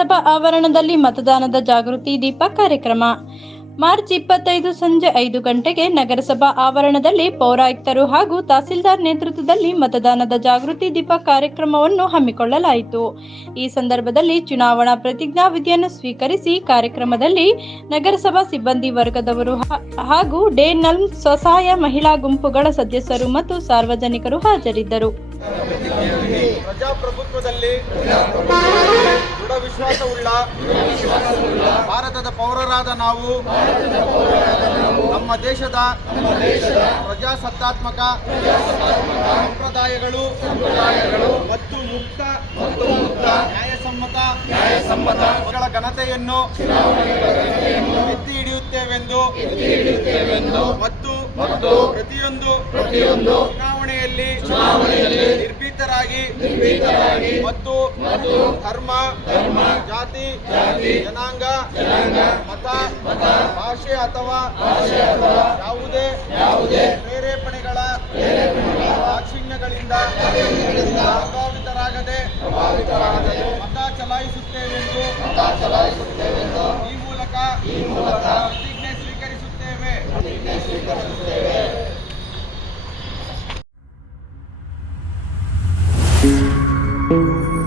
ಸಭಾ ಆವರಣದಲ್ಲಿ ಮತದಾನದ ಜಾಗೃತಿ ದೀಪ ಕಾರ್ಯಕ್ರಮ. ಮಾರ್ಚ್ ಇಪ್ಪತ್ತೈದು ಸಂಜೆ ಐದು ಗಂಟೆಗೆ ನಗರಸಭಾ ಆವರಣದಲ್ಲಿ ಪೌರಾಯುಕ್ತರು ಹಾಗೂ ತಹಸೀಲ್ದಾರ್ ನೇತೃತ್ವದಲ್ಲಿ ಮತದಾನದ ಜಾಗೃತಿ ದೀಪ ಕಾರ್ಯಕ್ರಮವನ್ನು ಹಮ್ಮಿಕೊಳ್ಳಲಾಯಿತು. ಈ ಸಂದರ್ಭದಲ್ಲಿ ಚುನಾವಣಾ ಪ್ರತಿಜ್ಞಾವಿಧಿಯನ್ನು ಸ್ವೀಕರಿಸಿ ಕಾರ್ಯಕ್ರಮದಲ್ಲಿ ನಗರಸಭಾ ಸಿಬ್ಬಂದಿ ವರ್ಗದವರು ಹಾಗೂ ಡೇ ನಲ್ ಸ್ವಸಹಾಯ ಮಹಿಳಾ ಗುಂಪುಗಳ ಸದಸ್ಯರು ಮತ್ತು ಸಾರ್ವಜನಿಕರು ಹಾಜರಿದ್ದರು. ವಿಶ್ವಾಸವುಳ್ಳ ಭಾರತದ ಪೌರರಾದ ನಾವು. ನಮ್ಮ ದೇಶದ ಪ್ರಜಾಸತ್ತಾತ್ಮಕ ಸಂಪ್ರದಾಯಗಳು ಮತ್ತು ಮುಕ್ತ ನ್ಯಾಯಸಮ್ಮತ ಗಳ ಘನತೆಯನ್ನು ಎತ್ತಿ ಹಿಡಿಯುತ್ತೇವೆಂದು ಮತ್ತು ಪ್ರತಿಯೊಂದು ಚುನಾವಣೆಯಲ್ಲಿ ಚುನಾವಣೆಯಲ್ಲಿ ನಿರ್ಭೀತರಾಗಿ ನಿರ್ಭೀತರಾಗಿ ಮತ್ತು ಮತ್ತು ಧರ್ಮ ಧರ್ಮ ಜಾತಿ ಜಾತಿ ಜನಾಂಗ ಜನಾಂಗ ಮತ ಮತ ಭಾಷೆ ಅಥವಾ ಭಾಷೆ ಅಥವಾ ಯಾವುದೇ ಯಾವುದೇ ಪ್ರೇರೇಪಣೆಗಳ ಆಕ್ಷಿಣ್ಯಗಳಿಂದ ಪ್ರಭಾವಿತರಾಗದೆ ಪ್ರಭಾವಿತರಾಗದೆ ಮತ ಚಲಾಯಿಸುತ್ತೇವೆಂದು ಮತ ಚಲಾಯಿಸುತ್ತೇವೆಂದು ಈ ಮೂಲಕ ಈ ಮೂಲಕ ಪ್ರತಿಜ್ಞೆ ಸ್ವೀಕರಿಸುತ್ತೇವೆ. ಪ್ರತಿಜ್ಞೆ ಸ್ವೀಕರಿಸುತ್ತೇವೆ. Peace.